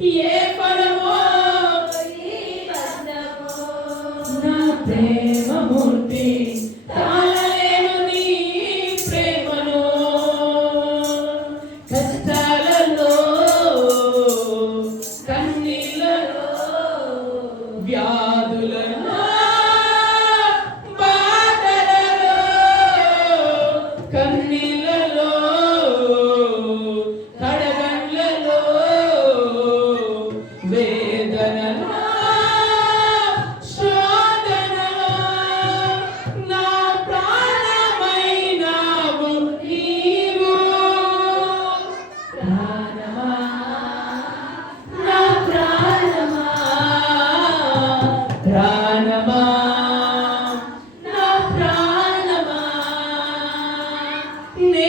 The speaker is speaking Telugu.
ఏ ఫలమో ఈ బంధమో నా ప్రేమమూర్తి తాళలేను నీ ప్రేమను కష్టాలలో కన్నీళ్ళలో వ్యాధులలో బాధలలో కన్నీళ్ళలో కడగండ్లలో వేదనలో శోధనలో నా ప్రాణమైనావు నీవు ప్రాణమా నా ప్రాణమా ప్రాణమా నా ప్రాణమా నే